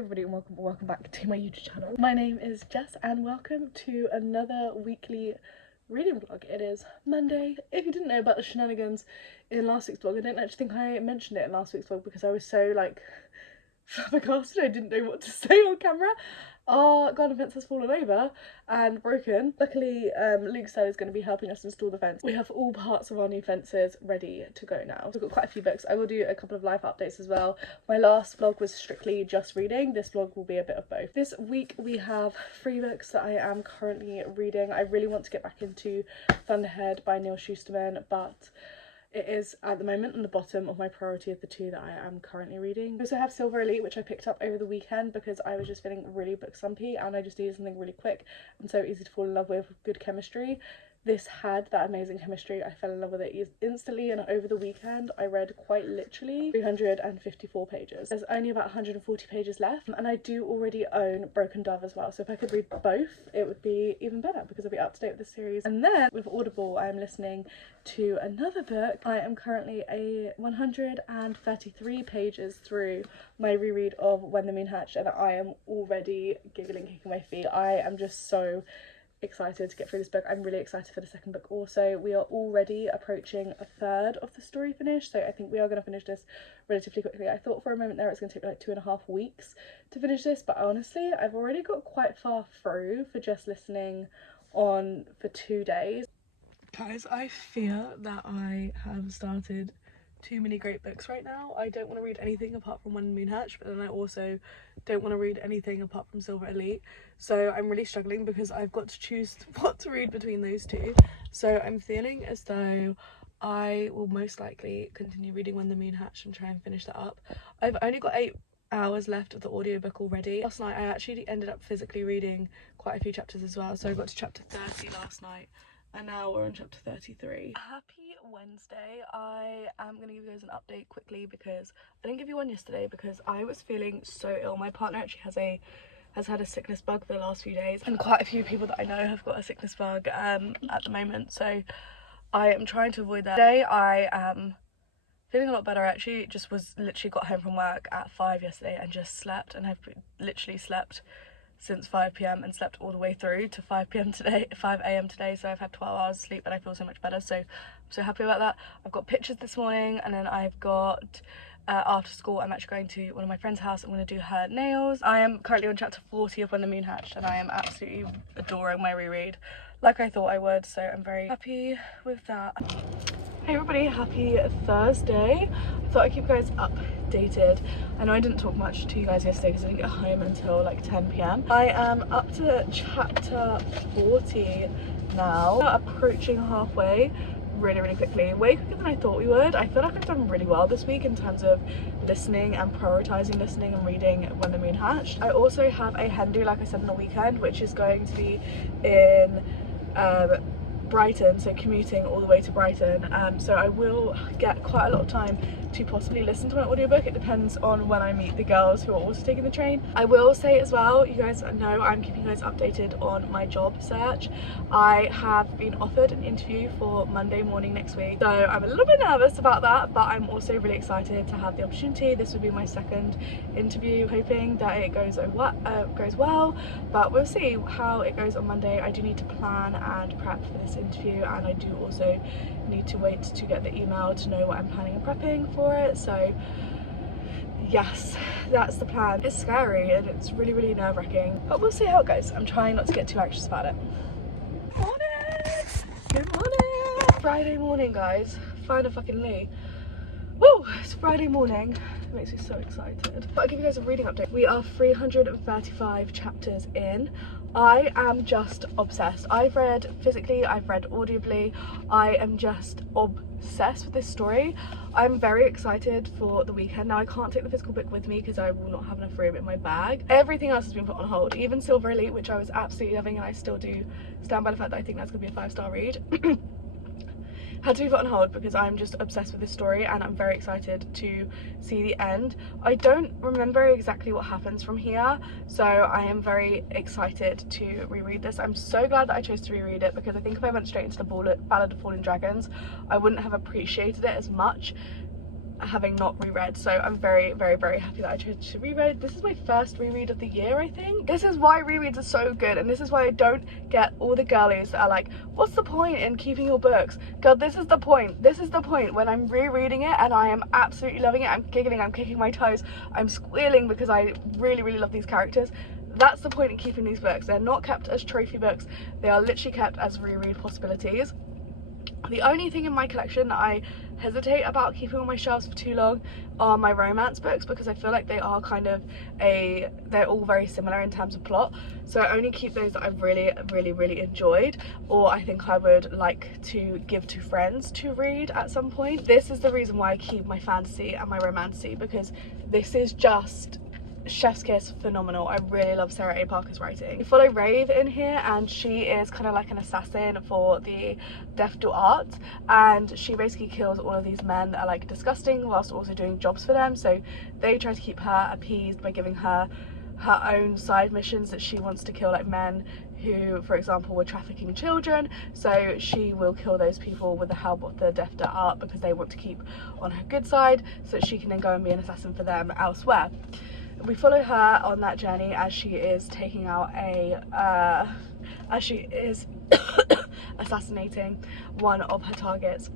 everybody and welcome back to my YouTube channel. My name is Jess and welcome to another weekly reading vlog. It is Monday. If you didn't know about the shenanigans in last week's vlog, I don't actually think I mentioned it in last week's vlog because I was so like flabbergasted I didn't know what to say on camera. Our garden fence has fallen over and broken. Luckily, Luke's dad is going to be helping us install the fence. We have all parts of our new fences ready to go now. We've got quite a few books. I will do a couple of life updates as well. My last vlog was strictly just reading. This vlog will be a bit of both. This week we have 3 books that I am currently reading. I really want to get back into Thunderhead by Neil Shusterman, but it is at the moment on the bottom of my priority of the 2 that I am currently reading. I also have Silver Elite, which I picked up over the weekend because I was just feeling really book slumpy and I just needed something really quick and so easy to fall in love with good chemistry. This had that amazing chemistry. I fell in love with it instantly, and over the weekend I read quite literally 354 pages. There's only about 140 pages left, and I do already own Broken Dove as well, so if I could read both it would be even better because I'll be up to date with the series. And then with Audible I am listening to another book. I am currently 133 pages through my reread of When the Moon Hatched and I am already giggling, kicking my feet. I am just so excited to get through this book. I'm really excited for the second book also. We are already approaching a third of the story finished, so I think we are going to finish this relatively quickly. I thought for a moment there it's going to take like 2.5 weeks to finish this, but honestly I've already got quite far through for just listening on for 2 days. Guys, I fear that I have started too many great books right now. I don't want to read anything apart from When the Moon Hatched, but then I also don't want to read anything apart from Silver Elite, so I'm really struggling because I've got to choose what to read between those 2. So I'm feeling as though I will most likely continue reading When the Moon Hatched and try and finish that up. I've only got 8 hours left of the audiobook already. Last night I actually ended up physically reading quite a few chapters as well, so I got to chapter 30 last night and now we're on chapter 33. Happy Wednesday. I am going to give you guys an update quickly because I didn't give you one yesterday because I was feeling so ill. My partner actually has had a sickness bug for the last few days, and quite a few people that I know have got a sickness bug at the moment, so I am trying to avoid that. Today I am feeling a lot better actually. Just was literally got home from work at 5 yesterday and just slept, and have literally slept since 5 p.m. and slept all the way through to 5 a.m. today, so I've had 12 hours of sleep and I feel so much better, so I'm so happy about that. I've got pictures this morning, and then I've got after school I'm actually going to one of my friend's house. I'm going to do her nails. I am currently on chapter 40 of When the Moon Hatched and I am absolutely adoring my reread like I thought I would, so I'm very happy with that. Hey everybody, happy Thursday. I thought I'd keep you guys updated. I know I didn't talk much to you guys yesterday because I didn't get home until like 10 p.m. I am up to chapter 40 now, approaching halfway really quickly, way quicker than I thought we would. I feel like I've done really well this week in terms of listening and prioritizing listening and reading When the Moon Hatched. I also have a hen do, like I said, on the weekend, which is going to be in Brighton, so commuting all the way to Brighton, so I will get quite a lot of time to possibly listen to my audiobook. It depends on when I meet the girls who are also taking the train. I will say as well, you guys know I'm keeping you guys updated on my job search. I have been offered an interview for Monday morning next week, so I'm a little bit nervous about that, but I'm also really excited to have the opportunity. This would be my second interview, hoping that it goes well, but we'll see how it goes on Monday. I do need to plan and prep for this interview, and I do also need to wait to get the email to know what I'm planning and prepping for it, so yes, that's the plan. It's scary and it's really nerve-wracking, but we'll see how it goes. I'm trying not to get too anxious about it. Good morning! Friday morning, guys, finally. Woo! It's Friday morning. It makes me so excited. But I'll give you guys a reading update. We are 335 chapters in. I am just obsessed. I've read physically, I've read audibly. I am just obsessed with this story. I'm very excited for the weekend. Now I can't take the physical book with me because I will not have enough room in my bag. Everything else has been put on hold, even Silver Elite, which I was absolutely loving, and I still do stand by the fact that I think that's going to be a 5-star read. Had to be put on hold because I'm just obsessed with this story and I'm very excited to see the end. I don't remember exactly what happens from here, so I am very excited to reread this. I'm so glad that I chose to reread it because I think if I went straight into the Ballad of Fallen Dragons, I wouldn't have appreciated it as much. having not reread, so I'm very happy that I chose to reread. This is my first reread of the year, I think. This is why rereads are so good, and this is why I don't get all the girlies that are like, what's the point in keeping your books? Girl, this is the point. This is the point when I'm rereading it and I am absolutely loving it. I'm giggling, I'm kicking my toes, I'm squealing because I really love these characters. That's the point in keeping these books. They're not kept as trophy books, they are literally kept as reread possibilities. The only thing in my collection that I hesitate about keeping on my shelves for too long are my romance books, because I feel like they are kind of they're all very similar in terms of plot, so I only keep those that I've really enjoyed, or I think I would like to give to friends to read at some point. This is the reason why I keep my fantasy and my romantasy, because this is just chef's kiss phenomenal. I really love Sarah A. Parker's writing. We follow Rave in here, and she is kind of like an assassin for the Def du Art, and she basically kills all of these men that are like disgusting whilst also doing jobs for them. So they try to keep her appeased by giving her her own side missions that she wants to kill, like men who, for example, were trafficking children. So she will kill those people with the help of the Def du Art, because they want to keep on her good side so that she can then go and be an assassin for them elsewhere. We follow her on that journey as she is taking out as she is assassinating one of her targets,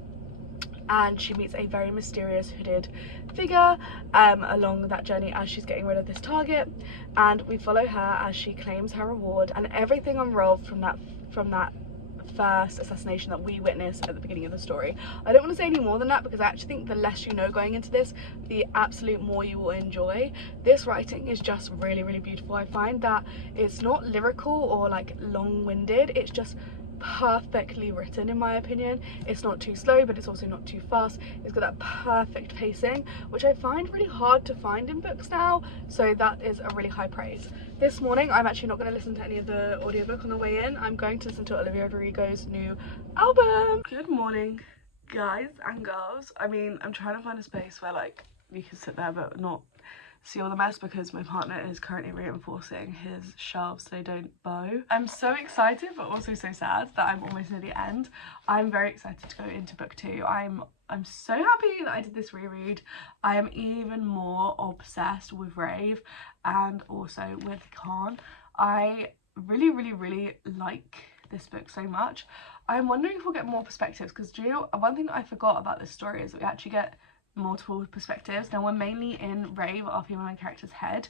and she meets a very mysterious hooded figure along that journey as she's getting rid of this target, and we follow her as she claims her reward, and everything unrolled from that first assassination that we witnessed at the beginning of the story. I don't want to say any more than that, because I actually think the less you know going into this, the absolute more you will enjoy. This writing is just really beautiful. I find that it's not lyrical or like long-winded, it's just perfectly written in my opinion. It's not too slow, but it's also not too fast. It's got that perfect pacing, which I find really hard to find in books now, so that is a really high praise. This morning I'm actually not going to listen to any of the audiobook on the way in. I'm going to listen to Olivia Rodrigo's new album. Good morning, guys and girls. I mean, I'm trying to find a space where like we can sit there but not see all the mess, because my partner is currently reinforcing his shelves so they don't bow. I'm so excited but also so sad that I'm almost near the end. I'm very excited to go into book 2. I'm so happy that I did this reread. I am even more obsessed with Rave and also with Khan. I really like this book so much. I'm wondering if we'll get more perspectives, because do you know, one thing that I forgot about this story is that we actually get multiple perspectives. Now we're mainly in Rave, our female main character's head,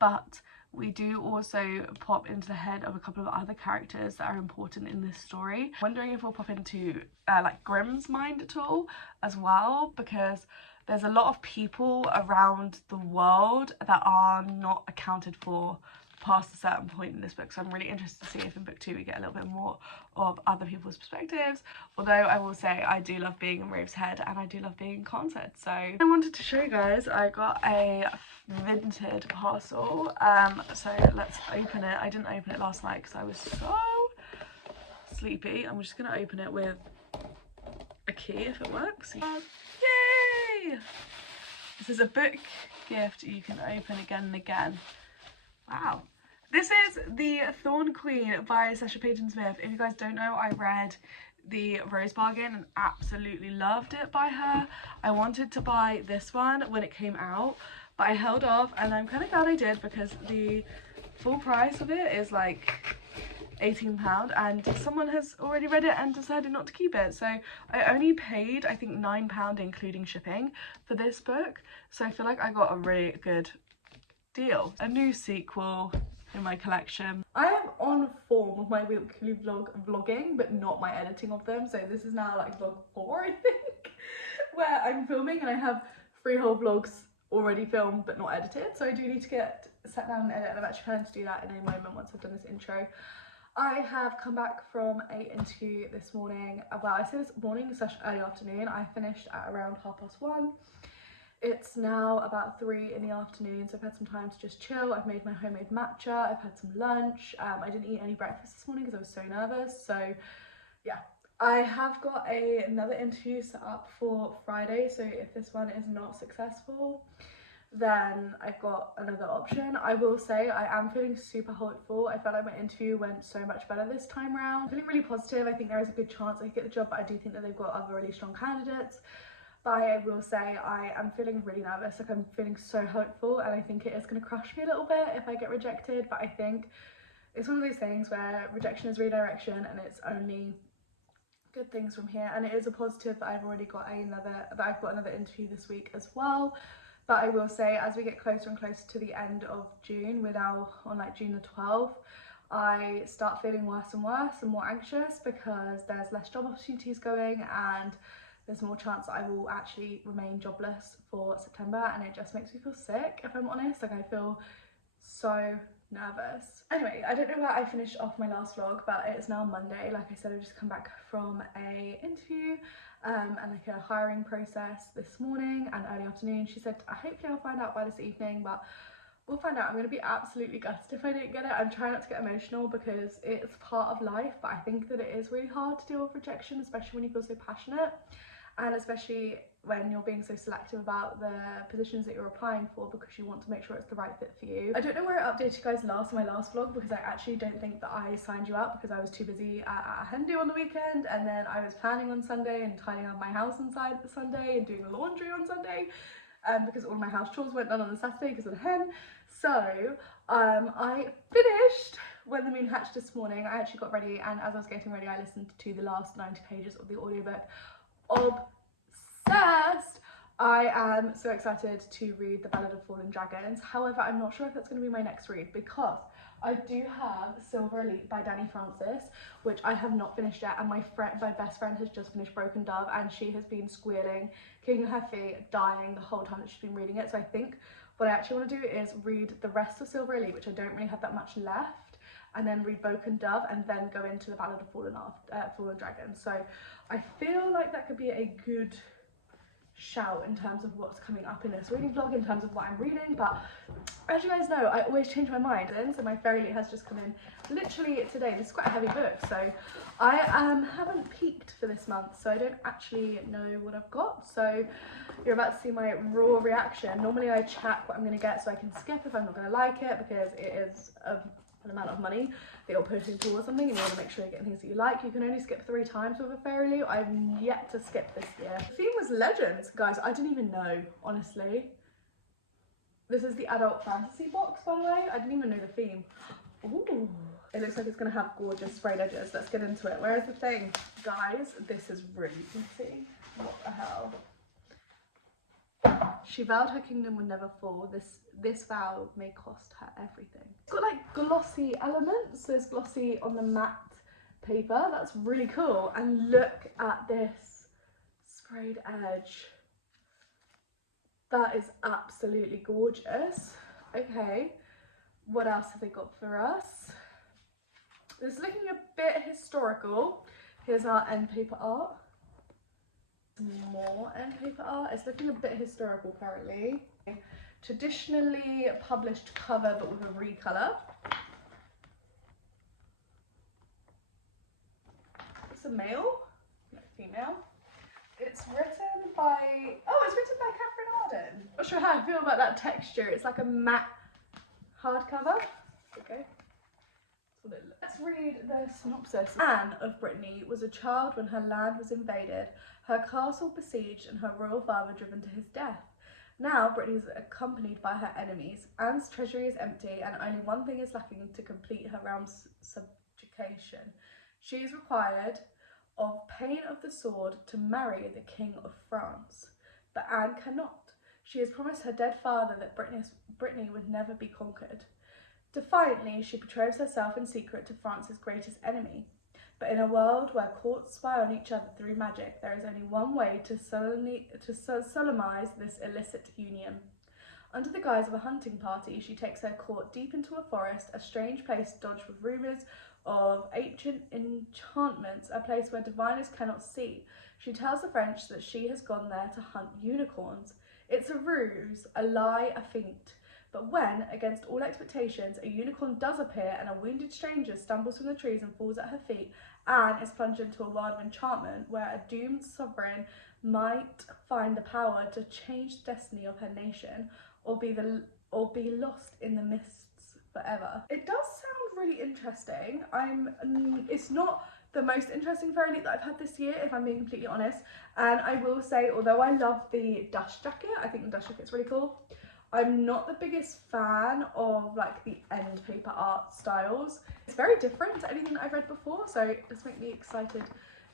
but we do also pop into the head of a couple of other characters that are important in this story. Wondering if we'll pop into like Grimm's mind at all as well, because there's a lot of people around the world that are not accounted for past a certain point in this book, so I'm really interested to see if in book 2 we get a little bit more of other people's perspectives. Although I will say I do love being in Rave's head and I do love being in Khan's head. So I wanted to show you guys, I got a vintage parcel, so let's open it. I didn't open it last night because I was so sleepy. I'm just gonna open it with a key if it works. Yay! This is a book gift you can open again and again. Wow. This is The Thorn Queen by Sasha Payton-Smith. If you guys don't know, I read The Rose Bargain and absolutely loved it by her. I wanted to buy this one when it came out, but I held off, and I'm kind of glad I did, because the full price of it is like £18, and someone has already read it and decided not to keep it. So I only paid, I think, £9 including shipping for this book, so I feel like I got a really good deal. A new sequel in my collection. I am on form with my weekly vlogging, but not my editing of them. So this is now like vlog 4, I think, where I'm filming and I have 3 whole vlogs already filmed but not edited. So I do need to get sat down and edit, and I'm actually planning to do that in a moment once I've done this intro. I have come back from an interview this morning. Well, I say this morning / early afternoon. I finished at around 1:30. It's now about 3 in the afternoon, so I've had some time to just chill. I've made my homemade matcha, I've had some lunch. I didn't eat any breakfast this morning because I was so nervous, so yeah. I have got another interview set up for Friday, so if this one is not successful, then I've got another option. I will say I am feeling super hopeful. I felt like my interview went so much better this time around. I'm feeling really positive. I think there is a good chance I could get the job, but I do think that they've got other really strong candidates. But I will say I am feeling really nervous, like I'm feeling so hopeful, and I think it is going to crush me a little bit if I get rejected. But I think it's one of those things where rejection is redirection, and it's only good things from here. And it is a positive that I've got another interview this week as well. But I will say, as we get closer and closer to the end of June, we're now on like June the 12th, I start feeling worse and worse and more anxious because there's less job opportunities going, and there's more chance that I will actually remain jobless for September, and it just makes me feel sick, if I'm honest. Like, I feel so nervous. Anyway, I don't know where I finished off my last vlog, but it's now Monday. Like I said, I've just come back from a interview and like a hiring process this morning and early afternoon. She said hopefully I'll find out by this evening, but we'll find out. I'm going to be absolutely gutted if I don't get it. I'm trying not to get emotional because it's part of life, but I think that it is really hard to deal with rejection, especially when you feel so passionate, and especially when you're being so selective about the positions that you're applying for because you want to make sure it's the right fit for you. I don't know where I updated you guys last in my last vlog, because I actually don't think that I signed you up because I was too busy at a hen do on the weekend, and then I was planning on Sunday and tidying up my house inside the Sunday and doing the laundry on Sunday, because all my house chores went done on the Saturday because of the hen. So I finished When the Moon Hatched this morning. I actually got ready, and as I was getting ready I listened to the last 90 pages of the audiobook. Obsessed! I am so excited to read The Ballad of Fallen Dragons. However, I'm not sure if that's going to be my next read, because I do have Silver Elite by Danny Francis, which I have not finished yet, and my best friend has just finished Broken Dove, and she has been squealing, kicking her feet, dying the whole time that she's been reading it. So I think what I actually want to do is read the rest of Silver Elite, which I don't really have that much left, and then read Broken Dove, and then go into The Ballad of Fallen Dragons. So I feel like that could be a good shout in terms of what's coming up in this reading vlog, in terms of what I'm reading. But as you guys know, I always change my mind, and so my Fairy Elite has just come in literally today. This is quite a heavy book, so I haven't peaked for this month, so I don't actually know what I've got. So you're about to see my raw reaction. Normally I check what I'm going to get so I can skip if I'm not going to like it, because it is an amount of money that you're putting towards something, and you want to make sure you're getting things that you like. You can only skip 3 times with a Fairy Elite. I've yet to skip this year. The theme was legends, guys. I didn't even know, honestly. This is the adult fantasy box, by the way. I didn't even know the theme. Ooh, it looks like it's going to have gorgeous sprayed edges. Let's get into it. Where is the thing? Guys, this is really pretty. What the hell? She vowed her kingdom would never fall. This vow may cost her everything. It's got like glossy elements. There's glossy on the matte paper. That's really cool. And look at this sprayed edge. That is absolutely gorgeous. Okay, what else have they got for us? It's looking a bit historical. Here's our end paper art. More end paper art. It's looking a bit historical currently. Traditionally published cover, but with a recolor. It's a male, no, female. It's written by, it's written by Catherine Arden. Not sure how I feel about that texture. It's like a matte hardcover. Okay. Let's read the synopsis. Anne of Brittany was a child when her land was invaded, her castle besieged, and her royal father driven to his death. Now Brittany is accompanied by her enemies. Anne's treasury is empty, and only one thing is lacking to complete her realm's subjugation. She is required, of pain of the sword, to marry the King of France. But Anne cannot. She has promised her dead father that Brittany would never be conquered. Defiantly, she betroths herself in secret to France's greatest enemy. But in a world where courts spy on each other through magic, there is only one way to solemnize this illicit union. Under the guise of a hunting party, she takes her court deep into a forest, a strange place dodged with rumours of ancient enchantments, a place where diviners cannot see. She tells the French that she has gone there to hunt unicorns. It's a ruse, a lie, a feint. But when, against all expectations, a unicorn does appear and a wounded stranger stumbles from the trees and falls at her feet, Anne is plunged into a world of enchantment where a doomed sovereign might find the power to change the destiny of her nation, or be lost in the mists forever. It does sound really interesting. It's not the most interesting fairy leak that I've had this year, if I'm being completely honest. And I will say, although I love the dust jacket, I think the dust jacket's really cool, I'm not the biggest fan of like the end paper art styles. It's very different to anything that I've read before, so it does make me excited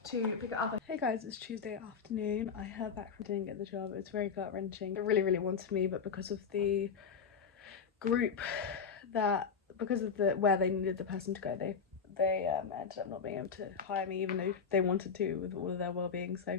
to pick it up. Hey guys, it's Tuesday afternoon. I heard back from didn't get the job. It's very gut wrenching. It really wanted me, but because of the group because of where they needed the person to go, they ended up not being able to hire me, even though they wanted to with all of their well-being. So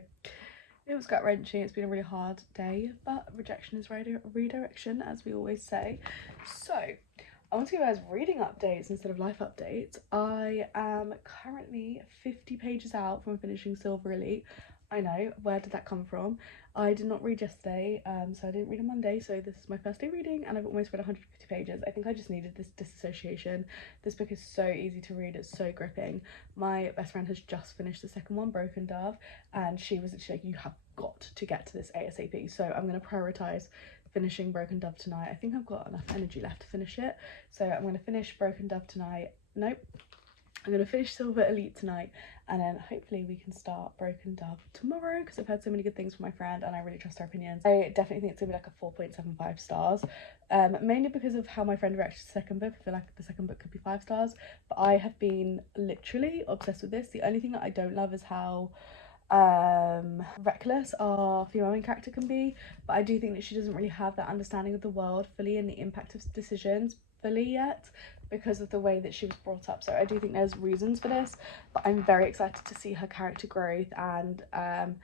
it was gut wrenching. It's been a really hard day, but rejection is redirection, as we always say. So I want to give you guys reading updates instead of life updates. I am currently 50 pages out from finishing Silver Elite. I know, where did that come from? I did not read yesterday, so I didn't read on Monday, so this is my first day reading, and I've almost read 150 pages. I think I just needed this disassociation. This book is so easy to read, it's so gripping. My best friend has just finished the second one, Broken Dove, and she was literally like, you have got to get to this ASAP. So I'm going to prioritise finishing Broken Dove tonight. I think I've got enough energy left to finish it, so I'm going to finish Broken Dove tonight. Nope. I'm going to finish Silver Elite tonight, and then hopefully we can start Broken Dove tomorrow, because I've heard so many good things from my friend and I really trust her opinions. I definitely think it's going to be like a 4.75 stars, mainly because of how my friend reacted to the second book. I feel like the second book could be 5 stars, but I have been literally obsessed with this. The only thing that I don't love is how reckless our female main character can be, but I do think that she doesn't really have that understanding of the world fully and the impact of decisions fully yet, because of the way that she was brought up. So I do think there's reasons for this, but I'm very excited to see her character growth, and I'm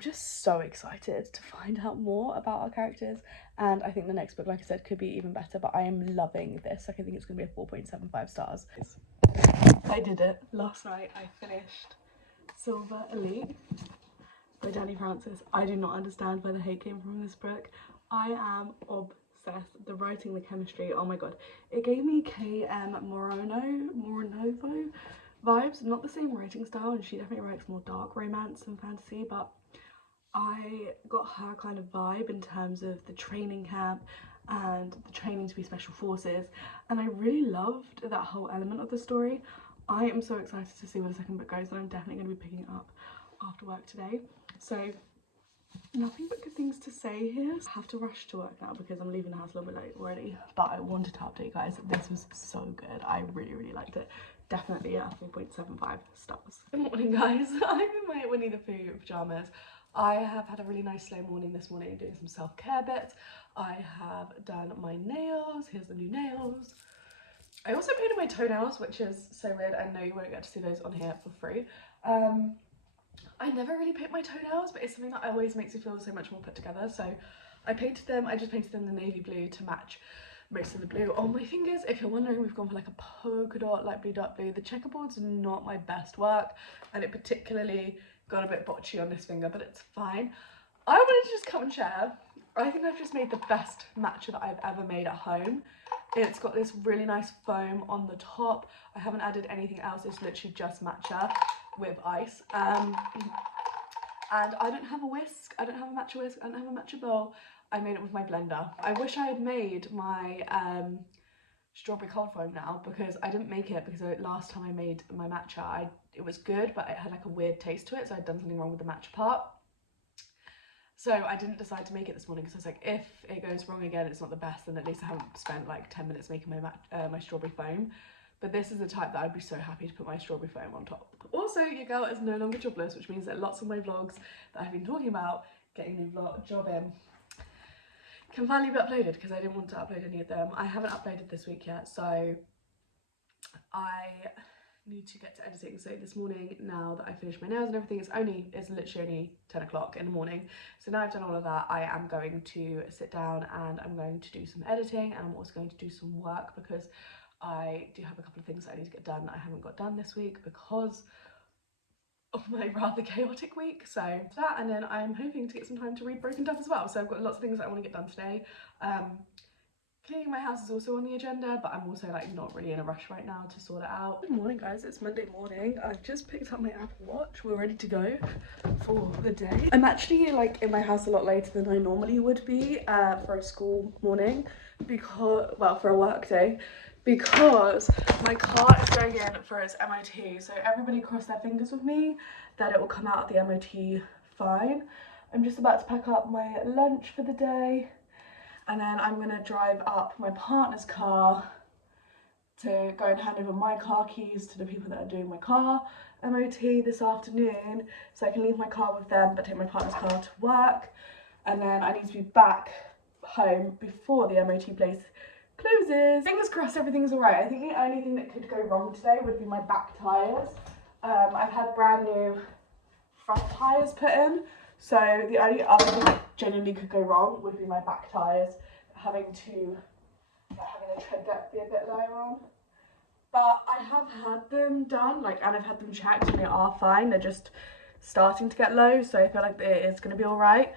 just so excited to find out more about our characters. And I think the next book, like I said, could be even better, but I am loving this. Like, I think it's gonna be a 4.75 stars. I did it last night. I finished Silver Elite by Danny Francis. I do not understand where the hate came from this book. I am obsessed. The writing, the chemistry, oh my god, it gave me K.M. Morenovo vibes. Not the same writing style, and she definitely writes more dark romance and fantasy, but I got her kind of vibe in terms of the training camp and the training to be special forces, and I really loved that whole element of the story. I am so excited to see where the second book goes, and I'm definitely going to be picking it up after work today. So nothing but good things to say here. I have to rush to work now because I'm leaving the house a little bit late already, but I wanted to update you guys. This was so good. I really liked it. Definitely a 4.75 stars. Good morning, guys. I'm in my Winnie the Pooh pajamas. I have had a really nice slow morning this morning, doing some self-care bits. I have done my nails. Here's the new nails. I also painted my toenails, which is so weird. I know you won't get to see those on here for free. I never really paint my toenails, but it's something that always makes me feel so much more put together. So I painted them, I just painted them the navy blue to match most of the blue on my fingers. If you're wondering, we've gone for like a polka dot, light blue, dark blue. The checkerboard's not my best work, and it particularly got a bit botchy on this finger, but it's fine. I wanted to just come and share. I think I've just made the best matcha that I've ever made at home. It's got this really nice foam on the top. I haven't added anything else, it's literally just matcha with ice, and I don't have a whisk, I don't have a matcha whisk, I don't have a matcha bowl. I made it with my blender. I wish I had made my strawberry cold foam now, because I didn't make it because last time I made my matcha, it was good, but it had like a weird taste to it, so I'd done something wrong with the matcha part. So I didn't decide to make it this morning, because I was like, if it goes wrong again, it's not the best, then at least I haven't spent like 10 minutes making my strawberry foam. But this is the type that I'd be so happy to put my strawberry foam on top. Also, your girl is no longer jobless, which means that lots of my vlogs that I've been talking about getting a new job in can finally be uploaded, because I didn't want to upload any of them. I haven't uploaded this week yet, so I need to get to editing. So this morning, now that I finished my nails and everything, it's literally only 10 o'clock in the morning. So now I've done all of that, I am going to sit down and I'm going to do some editing, and I'm also going to do some work, because I do have a couple of things that I need to get done that I haven't got done this week because of my rather chaotic week. So that, and then I'm hoping to get some time to read Broken Dove as well. So I've got lots of things that I want to get done today. Cleaning my house is also on the agenda, but I'm also like not really in a rush right now to sort it out. Good morning, guys. It's Monday morning. I've just picked up my Apple Watch. We're ready to go for the day. I'm actually like in my house a lot later than I normally would be for a school morning, because, well, for a work day, because my car is going in for its MOT. So everybody cross their fingers with me that it will come out of the MOT fine. I'm just about to pack up my lunch for the day, and then I'm gonna drive up my partner's car to go and hand over my car keys to the people that are doing my car MOT this afternoon, so I can leave my car with them but take my partner's car to work, and then I need to be back home before the MOT place closes. Fingers crossed everything's alright. I think the only thing that could go wrong today would be my back tyres. I've had brand new front tyres put in, so the only other thing that genuinely could go wrong would be my back tyres, having the tread depth be a bit lower on. But I have had them done, like, and I've had them checked and they are fine. They're just starting to get low, so I feel like it is going to be alright.